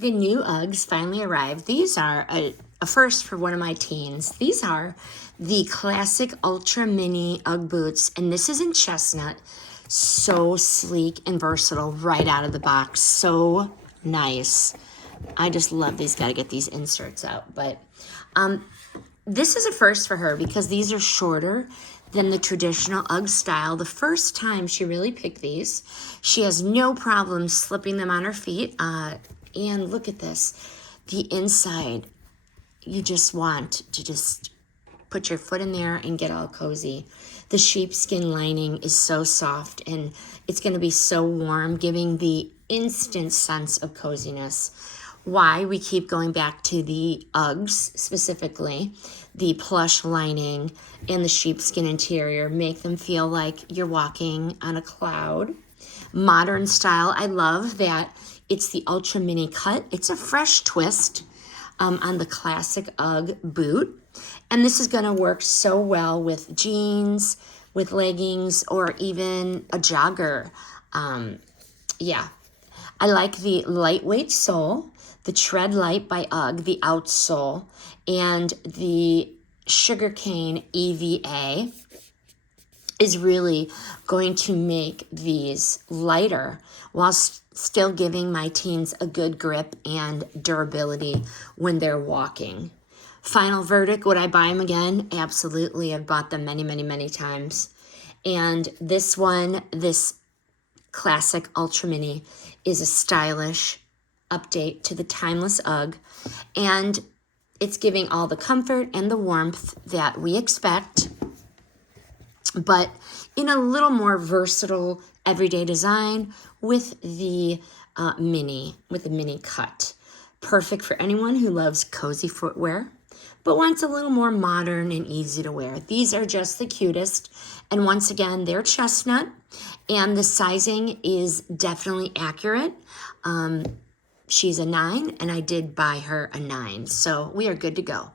The new Uggs finally arrived. These are a first for one of my teens. These are the classic Ultra Mini Ugg boots, and this is in chestnut. So sleek and versatile right out of the box. So nice. I just love these. Got to get these inserts out. But this is a first for her because these are shorter than the traditional Ugg style. The first time she really picked these, she has no problem slipping them on her feet. And look at this. The inside, you just want to just put your foot in there and get all cozy. The sheepskin lining is so soft and it's going to be so warm, giving the instant sense of coziness. Why we keep going back to the Uggs specifically, the plush lining and the sheepskin interior make them feel like you're walking on a cloud. Modern style, I love that it's the Ultra Mini cut. It's a fresh twist on the classic Ugg boot. And this is going to work so well with jeans, with leggings, or even a jogger. Yeah, I like the lightweight sole, the Tread Light by Ugg, the outsole, and the Sugarcane EVA is really going to make these lighter while still giving my teens a good grip and durability when they're walking. Final verdict, would I buy them again? Absolutely. I've bought them many, many, many times. And this one, this classic Ultra Mini, is a stylish update to the timeless Ugg. And it's giving all the comfort and the warmth that we expect, but in a little more versatile everyday design with the mini cut. Perfect for anyone who loves cozy footwear, but wants a little more modern and easy to wear. These are just the cutest. And once again, they're chestnut, and the sizing is definitely accurate. She's a 9, and I did buy her a 9, so we are good to go.